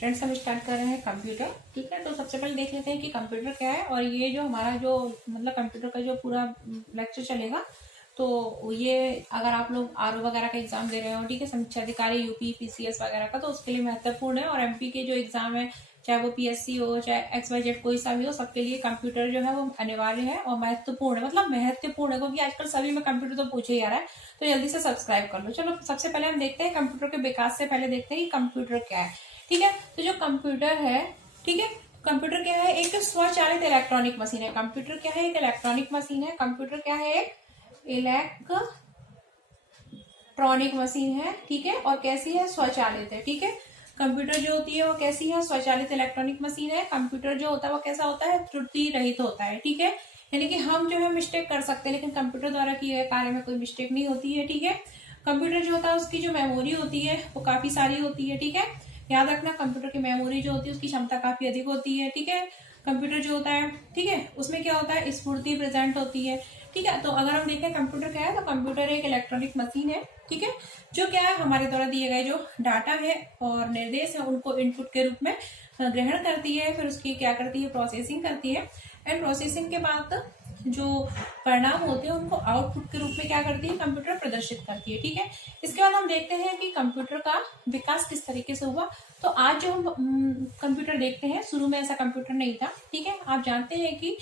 Friends हम start कर रहे हैं कंप्यूटर। ठीक है, तो सबसे पहले देख लेते हैं कि कंप्यूटर क्या है। और ये जो हमारा जो मतलब कंप्यूटर का जो पूरा लेक्चर चलेगा, तो ये अगर आप लोग आरओ वगैरह का एग्जाम दे रहे हो, ठीक है, समीक्षा अधिकारी यूपी पीसीएस वगैरह का, तो उसके लिए महत्वपूर्ण है। और एमपी के जो एग्जाम है, चाहे वो पीएससी हो चाहे XYZ कोई सा भी हो, सबके लिए कंप्यूटर जो है वो अनिवार्य है और महत्वपूर्ण है। मतलब महत्वपूर्ण है क्योंकि आजकल सभी में कंप्यूटर तो पूछे ही आ रहा है। तो जल्दी से सब्सक्राइब कर लो। चलो सबसे पहले हम देखते हैं कंप्यूटर के विकास से पहले देखते हैं कि कंप्यूटर क्या है। ठीक है, तो जो कंप्यूटर है, ठीक है, कंप्यूटर क्या है? एक स्वचालित इलेक्ट्रॉनिक मशीन है। कंप्यूटर क्या है? एक इलेक्ट्रॉनिक मशीन है। कंप्यूटर क्या है? एक इलेक्ट्रॉनिक मशीन है। ठीक है, और कैसी है? स्वचालित है। ठीक है, कंप्यूटर जो होती है वो कैसी है? स्वचालित इलेक्ट्रॉनिक मशीन है। कंप्यूटर जो होता है वो कैसा होता है? त्रुटि रहित होता है। ठीक है, यानी कि हम जो है मिस्टेक कर सकते हैं, लेकिन कंप्यूटर द्वारा किए गए कार्य में कोई मिस्टेक नहीं होती है। ठीक है, कंप्यूटर जो होता है उसकी जो मेमोरी होती है वो काफी सारी होती है। ठीक है, याद रखना कंप्यूटर की मेमोरी जो होती है उसकी क्षमता काफी अधिक होती है। ठीक है, कंप्यूटर जो होता है, ठीक है, उसमें क्या होता है? स्फूर्ति प्रेजेंट होती है। ठीक है, तो अगर हम देखें कंप्यूटर क्या है, तो कंप्यूटर एक इलेक्ट्रॉनिक मशीन है। ठीक है, जो क्या है हमारे द्वारा दिए गए जो डाटा है और निर्देश है उनको इनपुट के रूप में ग्रहण करती है, फिर उसकी क्या करती है? प्रोसेसिंग करती है। एंड प्रोसेसिंग के बाद जो परिणाम होते हैं उनको आउटपुट के रूप में क्या करती है? कंप्यूटर प्रदर्शित करती है। ठीक है, इसके बाद हम देखते हैं कि कंप्यूटर का विकास किस तरीके से हुआ। तो आज जो हम कंप्यूटर देखते हैं, शुरू में ऐसा कंप्यूटर नहीं था। ठीक है, आप जानते हैं कि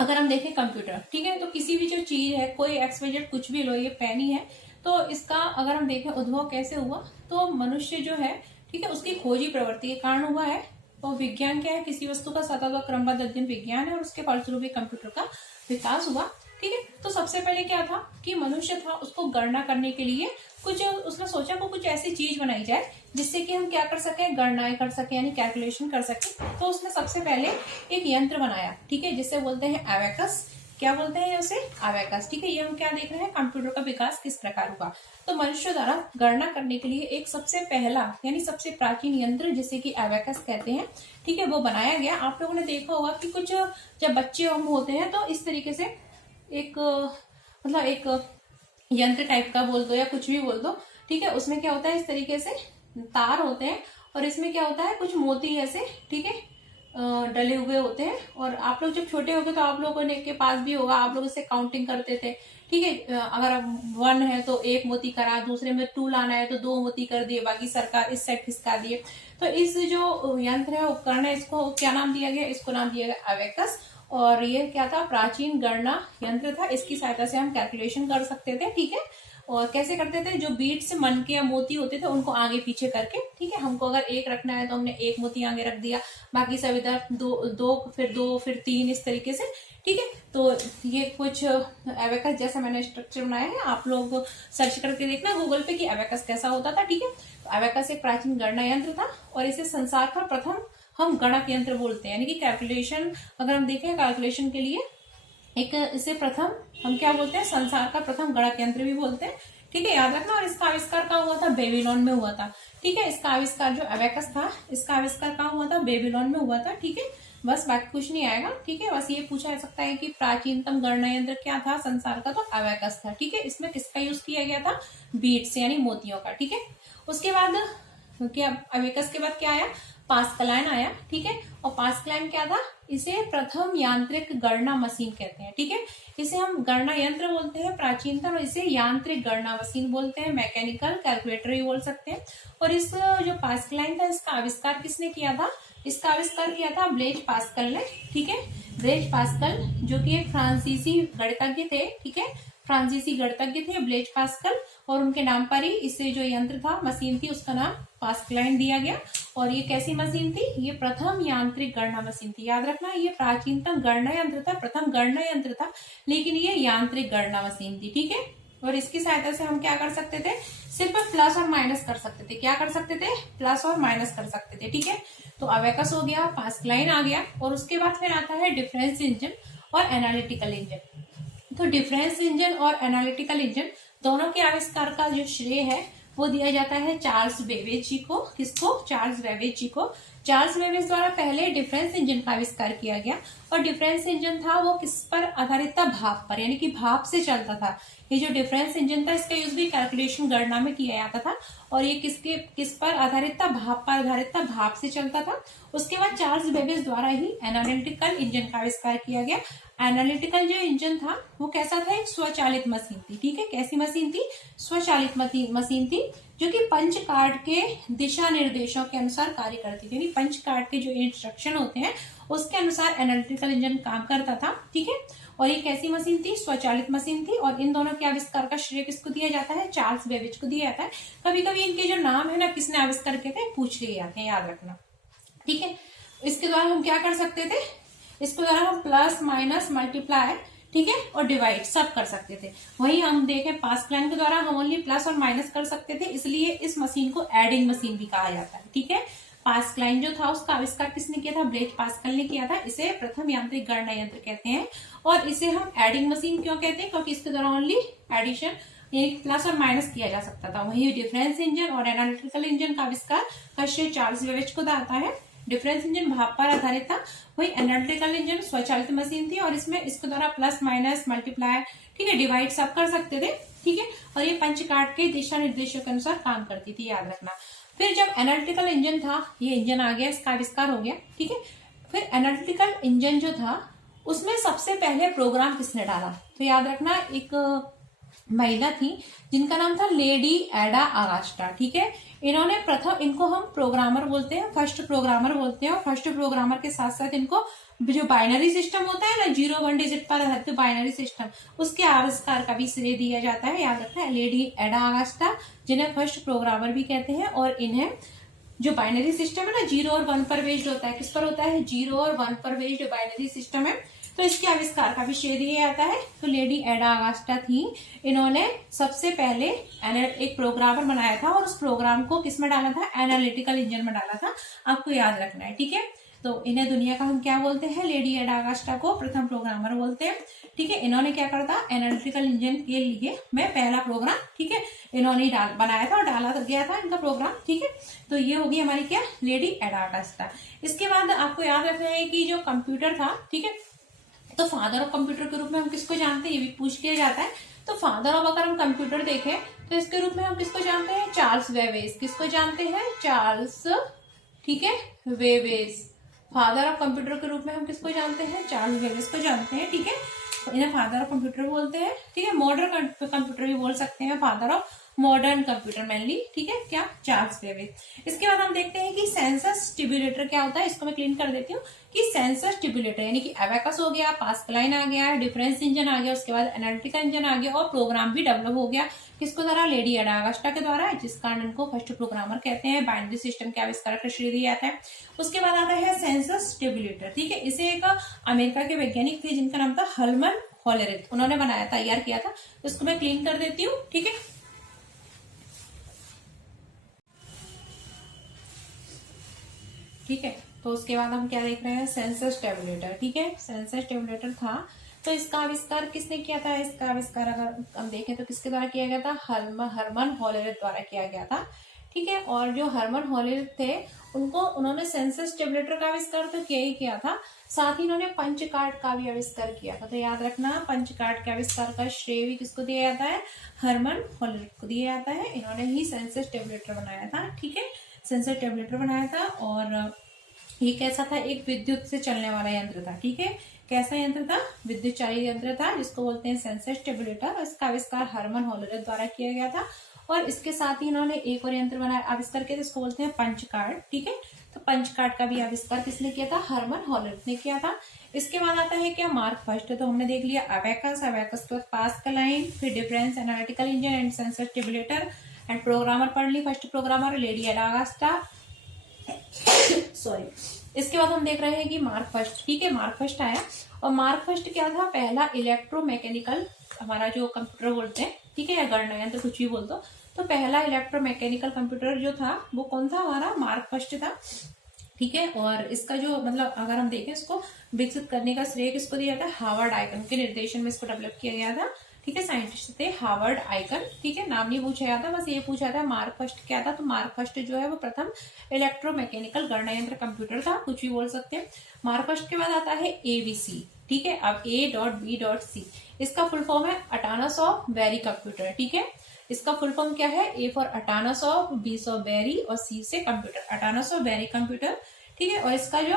अगर हम देखें कंप्यूटर, ठीक है, तो किसी भी जो चीज है, कोई XYZ कुछ भी लो, ये पेन ही है, तो इसका अगर हम देखें उद्भव कैसे हुआ, तो मनुष्य जो है, ठीक है, उसकी खोजी प्रवृत्ति के कारण हुआ है। तो विज्ञान क्या है? किसी वस्तु का सतत और क्रमबद्ध अध्ययन विज्ञान है, और उसके फलस्वरूप कंप्यूटर का विकास हुआ। ठीक है, तो सबसे पहले क्या था कि मनुष्य था, उसको गणना करने के लिए कुछ उसने सोचा को कुछ ऐसी चीज बनाई जाए जिससे कि हम क्या कर सके? गणनाएं कर सके, यानी कैलकुलेशन कर सके। तो उसने सबसे पहले एक यंत्र बनाया, ठीक है, जिसे बोलते हैं एबेकस। क्या बोलते हैं उसे? एबेकस। ठीक है, ये हम क्या देख रहे हैं? कंप्यूटर का विकास किस प्रकार हुआ। तो मनुष्य द्वारा गणना करने के लिए एक सबसे पहला यानी सबसे प्राचीन यंत्र जिसे कि एबेकस कहते हैं, ठीक है, वो बनाया गया। आप लोगों ने देखा होगा कि कुछ जब बच्चे हम होते हैं तो इस तरीके से एक मतलब एक यंत्र टाइप का बोल दो या कुछ भी बोल दो, ठीक है, उसमें क्या होता है? इस तरीके से तार होते हैं और इसमें क्या होता है? कुछ मोती ऐसे, ठीक है, डले हुए होते हैं। और आप लोग जब छोटे होगे तो आप लोगों ने के पास भी होगा, आप लोग इससे काउंटिंग करते थे। ठीक है, अगर 1 है तो 1 मोती करा, दूसरे में 2 लाना है तो 2 मोती कर दिए, बाकी सरकार इस साइड खिसका दिए। तो इस जो यंत्र है, उपकरण है, इसको क्या नाम दिया गया? इसको नाम दिया गया एबेकस। और ये क्या था? प्राचीन गणना यंत्र था। इसकी सहायता से हम कैलकुलेशन कर सकते थे। ठीक है, और कैसे करते थे? जो बीट्स मन के या मोती होते थे उनको आगे पीछे करके, ठीक है, हमको अगर 1 रखना है तो हमने 1 मोती आगे रख दिया, बाकी सब इधर 2 फिर 2 फिर 3 इस तरीके से। ठीक है, तो ये कुछ एबेकस जैसा मैंने स्ट्रक्चर बनाया है, आप लोग सर्च करके देखना गूगल पे कि एबेकस कैसा होता था। ठीक है, तो एबेकस एक प्राचीन गणना यंत्र था और इसे संसार का प्रथम हम गणक यंत्र बोलते हैं, यानी कि कैलकुलेशन अगर हम देखें कैलकुलेशन के लिए एक इसे प्रथम हम क्या बोलते हैं? संसार का प्रथम गणक यंत्र भी बोलते हैं। ठीक है, याद रखना। और इसका आविष्कार कहाँ हुआ था? बेबीलोन में हुआ था। ठीक है, इसका आविष्कार जो एबेकस था, इसका आविष्कार कहाँ हुआ था? बेबीलोन में हुआ था। ठीक है, बस बाकी कुछ नहीं आएगा। ठीक है, बस ये पूछा जा सकता है कि प्राचीनतम गणना यंत्र क्या था संसार का? तो एबेकस था। ठीक है, इसमें किसका यूज किया गया था? बीट्स यानी मोतियों का। ठीक है, उसके बाद क्या एबेकस के बाद क्या आया? पास्कलाइन आया। ठीक है, और पास्कलाइन क्या था? इसे प्रथम यांत्रिक गणना मशीन कहते हैं। ठीक है, इसे हम गणना यंत्र बोलते हैं प्राचीनतम, और इसे यांत्रिक गणना मशीन बोलते हैं, मैकेनिकल कैलकुलेटर भी बोल सकते हैं। और इस जो पास्कलाइन था, इसका आविष्कार किसने किया था? इसका आविष्कार किया था ब्लेज पास्कल ने। ठीक है, ब्लेज पास्कल जो कि एक फ्रांसीसी गणितज्ञ थे। ठीक है, फ्रांसीसी गणितज्ञ थे ब्लेज पास्कल, और उनके नाम पर ही इसे जो यंत्र था, मशीन थी, उसका नाम पास्कलाइन दिया गया। और ये कैसी मशीन थी? ये प्रथम यांत्रिक गणना मशीन थी। याद रखना, ये प्राचीनतम गणना यंत्र था, प्रथम गणना यंत्र था, लेकिन ये यांत्रिक गणना मशीन थी। ठीक है, और इसकी सहायता से हम क्या कर सकते थे? सिर्फ प्लस और माइनस कर सकते थे। क्या कर सकते थे? प्लस और माइनस कर सकते थे। ठीक है, तो एबेकस हो गया, पास्कलाइन आ गया, और उसके बाद फिर आता है डिफरेंस इंजन और एनालिटिकल इंजन। तो डिफरेंस इंजन और एनालिटिकल इंजन दोनों के आविष्कार का जो श्रेय है वो दिया जाता है चार्ल्स बेबेज जी को। किसको? चार्ल्स बेबेज जी को। चार्ल्स बेबेज द्वारा पहले डिफरेंस इंजन का आविष्कार किया गया, और डिफरेंस इंजन था वो किस पर आधारित था? भाप पर, यानी कि भाप से चलता था। ये जो डिफरेंस इंजन था इसका यूज भी कैलकुलेशन गणना में किया जाता था, और ये किस पर आधारित था? भाप पर आधारित था, भाप से चलता था। उसके बाद चार्ल्स बेबेज द्वारा ही एनालिटिकल इंजन का आविष्कार किया गया। एनालिटिकल जो इंजन था वो कैसा था? एक स्वचालित मशीन थी। ठीक है, कैसी मशीन थी? स्वचालित मशीन थी, जो कि पंच कार्ड के दिशा निर्देशों के अनुसार कार्य करती थी। यानी पंच कार्ड के जो इंस्ट्रक्शन होते हैं उसके अनुसार एनालिटिकल इंजन काम करता था। ठीक है, और ये कैसी मशीन थी? स्वचालित मशीन थी। और इन दोनों के आविष्कार का श्रेय किसको दिया जाता है? चार्ल्स बेबेज को दिया जाता है। कभी कभी इनके जो नाम है ना, किसने आविष्कार किए थे, पूछ लिए जाते हैं, याद रखना। ठीक है, इसके द्वारा हम क्या कर सकते थे? इसके द्वारा हम प्लस माइनस मल्टीप्लाई, ठीक है, और डिवाइड सब कर सकते थे। वहीं हम देखें पास्कल के द्वारा हम ओनली प्लस और माइनस कर सकते थे, इसलिए इस मशीन को एडिंग मशीन भी कहा जाता है। ठीक है, पास्कल जो था उसका आविष्कार किसने किया था? ब्लेज पास्कल ने किया था। इसे प्रथम यांत्रिक गणना यंत्र कहते हैं। और इसे हम एडिंग मशीन क्यों कहते हैं? क्योंकि इसके द्वारा ओनली एडिशन यानी प्लस और माइनस किया जा सकता था। वहीं डिफरेंस इंजन और एनालिटिकल इंजन का आविष्कार का श्रेय चार्ल्स बेबेज को जाता है। डिफरेंस इंजन भाप पर आधारित था, वही एनालिटिकल इंजन स्वचालित मशीन थी, और इसमें इसके द्वारा प्लस माइनस मल्टीप्लाई, ठीक है, डिवाइड सब कर सकते थे। ठीक है, और ये पंच कार्ड के दिशा निर्देशों के अनुसार काम करती थी, याद रखना। फिर जब एनालिटिकल इंजन था, ये इंजन आ गया, इसका आविष्कार हो गया। ठीक है, फिर एनालिटिकल इंजन जो था उसमें सबसे पहले प्रोग्राम किसने डाला? तो याद रखना, एक महिला थी जिनका नाम था लेडी एडा अगास्टा। ठीक है, इन्होंने प्रथम, इनको हम प्रोग्रामर बोलते हैं, फर्स्ट प्रोग्रामर बोलते हैं। और फर्स्ट प्रोग्रामर के साथ साथ इनको जो बाइनरी सिस्टम होता है ना, 0-1 डिजिट पर आधारित बाइनरी सिस्टम, उसके आविष्कार का भी श्रेय दिया जाता है। याद रखना, लेडी एडा अगास्टा, जिन्हें फर्स्ट प्रोग्रामर भी कहते हैं। और इन्हें जो बाइनरी सिस्टम है ना, 0 और 1 पर बेस्ड होता है। किस पर होता है? 0 और 1 पर बेस्ड बाइनरी सिस्टम है, तो इसके आविष्कार का भी श्रेय दिया जाता है। तो लेडी एडा अगास्टा थी, इन्होंने सबसे पहले एक प्रोग्रामर बनाया था, और उस प्रोग्राम को किस में डाला था? एनालिटिकल इंजन में डाला था। आपको याद रखना है। ठीक है, तो इन्हें दुनिया का हम क्या बोलते हैं? लेडी एडा अगास्टा को प्रथम प्रोग्रामर बोलते हैं। ठीक है, इन्होंने क्या करा था? एनालिटिकल इंजन के लिए मैं पहला प्रोग्राम, ठीक है, इन्होंने बनाया था और डाला गया था इनका प्रोग्राम। ठीक है, तो ये होगी हमारी क्या? लेडी एडा अगास्टा। इसके बाद आपको याद रखना है कि जो कंप्यूटर था, ठीक है, तो फादर ऑफ कंप्यूटर के रूप में हम किसको जानते हैं? ये भी पूछ लिया जाता है। तो फादर ऑफ, अगर हम कंप्यूटर देखें तो इसके रूप में हम किसको जानते हैं? Charles Babbage. किसको जानते हैं? चार्ल्स, ठीक है, बेबेज। फादर ऑफ कंप्यूटर के रूप में हम किसको जानते हैं? चार्ल्स बेबेज को जानते हैं। ठीक है, तो इन्हें फादर ऑफ कंप्यूटर बोलते हैं। ठीक है, मॉडर्न कंप्यूटर भी बोल सकते हैं, father of modern computer mainly. ठीक है, क्या? Charles Babbage. इसके बाद हम देखते हैं कि सेंसर स्टिमुलेटर क्या होता है। इसको मैं क्लीन कर देती हूँ कि सेंसर स्टिमुलेटर यानी कि एबेकस हो गया, पास्कल आ गया, डिफरेंस इंजन आ गया, उसके बाद एनालिटिकल इंजन आ गया, और प्रोग्राम भी डेवलप हो गया। किसको द्वारा? लेडी एडा अगास्टा के द्वारा, जिस कारण इनको फर्स्ट प्रोग्रामर कहते हैं। बाइनरी सिस्टम के आविष्कार का श्रेय दिया जाता है। उसके बाद आता है सेंसर स्टिमुलेटर। ठीक है, इसे एक अमेरिका के वैज्ञानिक थे जिनका नाम था हर्मन होलेरिथ, उन्होंने बनाया, तैयार किया था। इसको मैं क्लीन कर देती हूँ। ठीक है, ठीक है, तो उसके बाद हम क्या देख रहे हैं? सेंसर स्टेबुलेटर। ठीक है, सेंसर स्टेबुलेटर था, तो इसका आविष्कार किसने किया था? इसका आविष्कार अगर हम देखें तो किसके द्वारा किया गया था? हर्मन होलेरिथ द्वारा किया गया था। ठीक है, और जो हर्मन होलेरिथ थे उन्होंने सेंसर स्टेबुलेटर का आविष्कार तो किया ही किया था, साथ ही इन्होंने पंच कार्ड का भी आविष्कार किया था। तो याद रखना, पंच कार्ड के आविष्कार का श्रेय भी किसको दिया जाता है? हर्मन होलेरिथ को दिया जाता है। इन्होंने ही सेंसर स्टेबुलेटर बनाया था। ठीक है, सेंसर स्टेबुलेटर बनाया था, और ये कैसा था? एक विद्युत से चलने वाला यंत्र था। ठीक है, कैसा यंत्र था? विद्युत चालित यंत्र था, जिसको बोलते हैं सेंसर स्टेबुलेटर। इसका आविष्कार हर्मन होलेरिथ द्वारा किया गया था, और इसके साथ ही इन्होंने एक और यंत्र बनाया, आविष्कार किया, जिसको बोलते हैं पंच कार्ड। ठीक है, तो पंच कार्ड का भी आविष्कार किसने किया था? हर्मन होलेरिथ ने किया था। इसके बाद आता है क्या? Mark first. तो हमने देख लिया अबेकस, अबेकस के बाद पास्कल, फिर difference, analytical engine and census tabulator and programmer पढ़ ली। फर्स्ट प्रोग्रामर लेडी एडा अगास्टा, सॉरी। इसके बाद हम देख रहे हैं कि मार्क फर्स्ट। ठीक है, मार्क फर्स्ट आया, और मार्क फर्स्ट क्या था? पहला इलेक्ट्रोमैकेनिकल, हमारा जो कंप्यूटर बोलते हैं, ठीक है, या गणना यंत्र कुछ भी बोल दो, तो पहला इलेक्ट्रोमैकेनिकल कंप्यूटर जो था वो कौन था? हमारा मार्क फर्स्ट था। ठीक है, और इसका जो मतलब अगर हम देखें, इसको विकसित करने का श्रेय किसको दिया था? हावर्ड आइकन के निर्देशन में इसको डेवलप किया गया था। ठीक है। साइंटिस्ट थे हार्वर्ड आइकन, ठीक है, नाम नहीं पूछा जाता, बस ये पूछा था मार्क फर्स्ट क्या था। तो मार्क फर्स्ट जो है वो प्रथम इलेक्ट्रोमैकेनिकल गणना यंत्र कंप्यूटर था, कुछ भी बोल सकते हैं। मार्क फर्स्ट के बाद आता है एबीसी, ठीक है। अब A.B.C, इसका फुल फॉर्म है अटानस ऑफ बेरी कंप्यूटर, ठीक है। इसका फुल फॉर्म क्या है? A for Atanasoff, B of Berry और सी से computer, Atanasoff Berry computer, ठीक है। और इसका जो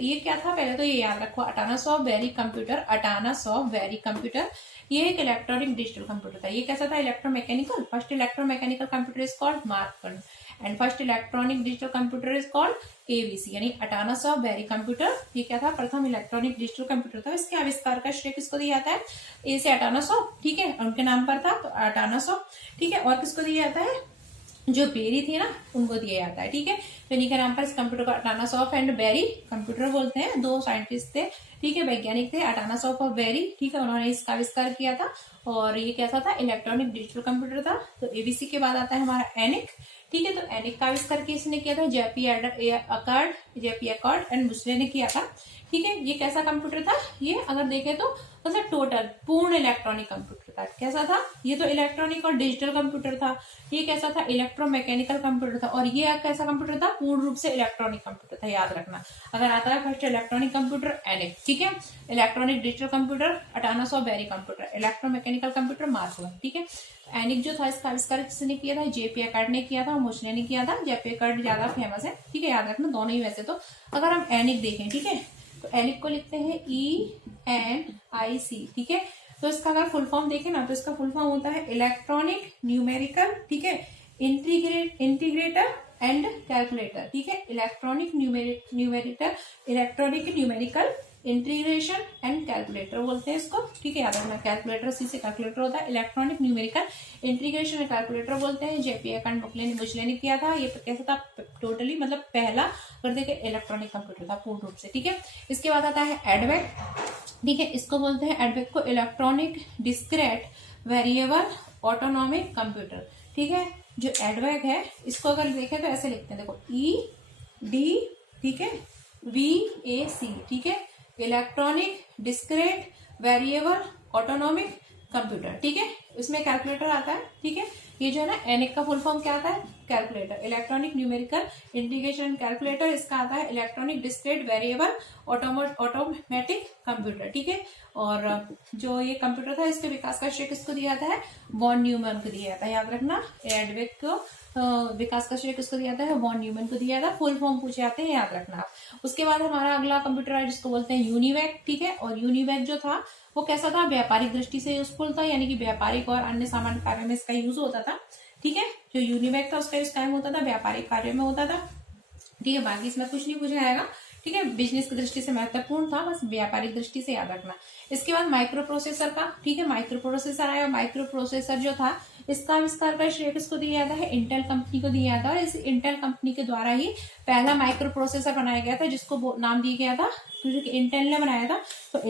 ये क्या था, पहले तो ये याद रखो, Atanasoff Berry computer, Atanasoff Berry computer, ये एक इलेक्ट्रॉनिक डिजिटल कंप्यूटर था। ये कैसा था? Electromechanical. First electromechanical computer is called Mark and first electronic digital computer is called ABC, यानी अटानस ऑफ बेरी कंप्यूटर। ये क्या था? प्रथम इलेक्ट्रॉनिक डिजिटल कंप्यूटर था। इसके आविष्कार का श्रेय किसको दिया जाता है? ए से अटानस ऑफ, ठीक है, उनके नाम पर था तो अटानस ऑफ, ठीक है। और किसको दिया जाता है? जो बेरी थी ना, उनको दिया जाता है, ठीक है। तो इन्हीं के नाम पर इस कंप्यूटर को अटानस ऑफ एंड बेरी कंप्यूटर बोलते हैं। दो साइंटिस्ट थे, ठीक है, वैज्ञानिक थे, अटानस ऑफ और बेरी, ठीक है, उन्होंने इसका आविष्कार किया था। और ये कैसा था? इलेक्ट्रॉनिक डिजिटल कंप्यूटर था। तो एबीसी के बाद आता है हमारा एनिक, ठीक है। तो एनिक का आविष्कार किसने किया था? जेपी अकॉर्ड एंड मुस्ले ने किया था, ठीक है। ये कैसा कंप्यूटर था? ये अगर देखें तो मतलब टोटल पूर्ण इलेक्ट्रॉनिक कंप्यूटर था। कैसा था? ये तो इलेक्ट्रॉनिक और डिजिटल कंप्यूटर था। ये कैसा था? इलेक्ट्रोमैकेनिकल कंप्यूटर था। और ये कैसा कंप्यूटर था? पूर्ण रूप से इलेक्ट्रॉनिक कंप्यूटर था, याद रखना। अगर आता है फर्स्ट इलेक्ट्रॉनिक कंप्यूटर एनिक, ठीक है, electronic digital computer Atanasoff Berry computer, electromechanical computer Mark one, ठीक है। एनिक जो था इसका आविष्कार किसने किया था? जेपी अकॉर्ड ने किया था और मुस्ले ने किया था। जेपी अकॉर्ड ज्यादा फेमस है, ठीक है, याद रखना दोनों ही। वैसे तो अगर हम एनिक देखें, ठीक है, तो एनिक को लिखते हैं ENIC, ठीक है। तो इसका अगर फुल फॉर्म देखें ना, तो इसका फुल फॉर्म होता है इलेक्ट्रॉनिक न्यूमेरिकल, ठीक है, इंटीग्रेटर एंड कैलकुलेटर, ठीक है। Electronic numerical, electronic numerical integration and calculator बोलते हैं इसको, ठीक है, याद रखना। कैलकुलेटर सी से कैलकुलेटर होता है। Electronic numerical integration and calculator बोलते हैं। जेपी अकॉर्ड मुस्ले ने किया था। ये कैसा था? टोटली मतलब पहला अगर देखें इलेक्ट्रॉनिक कंप्यूटर था पूर्ण रूप से, ठीक है। इसके बाद आता है एडवेक, ठीक है, इसको बोलते हैं एडवेक को electronic discrete variable autonomic computer, ठीक है। जो एडवेक है इसको अगर देखें तो ऐसे लिखते हैं, देखो ED, ठीक है, VAC, ठीक है, electronic discrete variable autonomic computer, ठीक है। इसमें कैलकुलेटर आता है, ठीक है। ये जो है ना एनिक का फुल फॉर्म क्या आता है? Calculator, electronic numerical integration calculator. इसका आता है electronic discrete variable automatic computer, ठीक है। और जो ये कंप्यूटर था इसके विकास का श्रेय किसको दिया जाता है? वॉन न्यूमैन को दिया जाता है, याद रखना। एडवेक को विकास का श्रेय किसको दिया जाता है? वॉन न्यूमैन को दिया जाता है। फुल फॉर्म पूछे जाते हैं, याद रखना आप। उसके बाद हमारा अगला कंप्यूटर है जिसको बोलते हैं यूनिवैक, ठीक है। और यूनिवैक जो था वो कैसा था? व्यापारिक दृष्टि से यूजफुल था, यानी कि व्यापारिक और अन्य सामान्य कार्य में इसका यूज होता था, ठीक है। जो यूनिवैक था उसका यूज टाइम होता था व्यापारिक कार्य में होता था, ठीक है। बाकी इसमें कुछ नहीं पूछा जाएगा, ठीक है। बिजनेस की दृष्टि से महत्वपूर्ण था, बस व्यापारिक दृष्टि से याद रखना। इसके बाद माइक्रो प्रोसेसर का, ठीक है, माइक्रो प्रोसेसर आया। माइक्रो प्रोसेसर जो था इसका आविष्कार का श्रेय किसको दिया जाता है? इंटेल कंपनी को दिया जाता है। और इस इंटेल कंपनी के द्वारा ही पहला माइक्रो प्रोसेसर बनाया गया था, जिसको नाम दिया गया था, क्योंकि इंटेल ने बनाया था, तो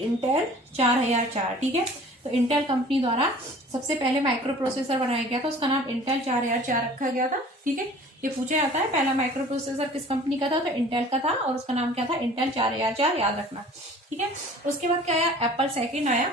इंटेल 4004, ठीक है। तो इंटेल कंपनी द्वारा सबसे पहले माइक्रो प्रोसेसर बनाया गया था, उसका नाम इंटेल 4004 रखा गया था, ठीक है। ये पूछा जाता है पहला माइक्रो प्रोसेसर किस कंपनी का था? तो इंटेल का था और उसका नाम क्या था? इंटेल 4004, याद रखना, ठीक है। उसके बाद क्या आया? एप्पल सेकंड आया,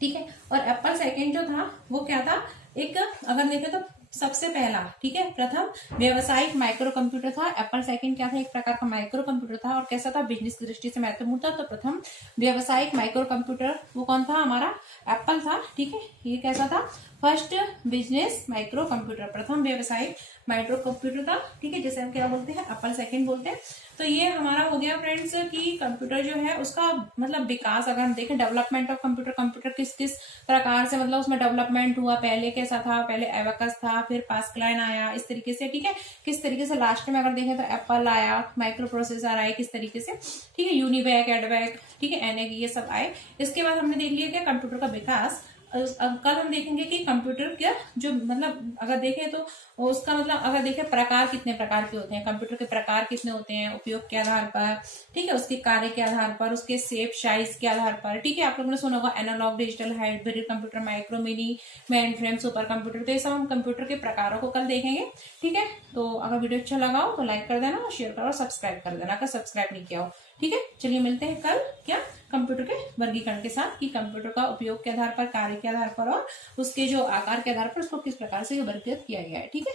ठीक है। और एप्पल सेकंड जो था वो क्या था? एक अगर देखें तो सबसे पहला, ठीक है, प्रथम व्यवसायिक माइक्रो कंप्यूटर था। एप्पल सेकंड क्या था? एक प्रकार का माइक्रो कंप्यूटर था। और कैसा था? बिजनेस की दृष्टि से महत्वपूर्ण था। तो प्रथम व्यवसायिक माइक्रो कंप्यूटर वो कौन था? हमारा एप्पल था, ठीक है। ये कैसा था? फर्स्ट बिजनेस माइक्रो कंप्यूटर, प्रथम व्यवसायिक माइक्रो कंप्यूटर था, ठीक है, जैसे हम क्या बोलते हैं? एप्पल सेकंड बोलते हैं। तो ये हमारा हो गया फ्रेंड्स कि कंप्यूटर जो है उसका मतलब विकास अगर हम देखें, डेवलपमेंट ऑफ कंप्यूटर, कंप्यूटर किस किस प्रकार से मतलब उसमें डेवलपमेंट हुआ। पहले कैसा था? पहले एबेकस था, फिर पास्कलाइन आया, इस तरीके से, ठीक है। किस तरीके से लास्ट में अगर देखें तो एप्पल आया, माइक्रो प्रोसेसर आए, किस तरीके से, ठीक है, यूनिवैक, एडवैक, ठीक है, एनएक, ये सब आए। इसके बाद हमने देख लिया कि कंप्यूटर का विकास। कल हम देखेंगे कि कंप्यूटर क्या जो मतलब अगर देखें तो उसका मतलब अगर देखें प्रकार कितने प्रकार के होते हैं, कंप्यूटर के प्रकार कितने होते हैं, उपयोग के आधार पर, ठीक है, उसके कार्य के आधार पर, उसके शेप साइज के आधार पर, ठीक है। आप लोगों ने सुना होगा analog, digital, hybrid computer, micro, mini, mainframe, supercomputer. तो ये सब हम कंप्यूटर के प्रकारों को कल देखेंगे, ठीक है। तो अगर वीडियो अच्छा लगा हो तो लाइक कर देना और शेयर करो और सब्सक्राइब कर देना अगर सब्सक्राइब नहीं किया हो, ठीक है। चलिए मिलते हैं कल क्या कंप्यूटर के वर्गीकरण के साथ कि कंप्यूटर का उपयोग के आधार पर, कार्य के आधार पर और उसके जो आकार के आधार पर उसको किस प्रकार से वर्गीकृत किया गया है। ठीक है।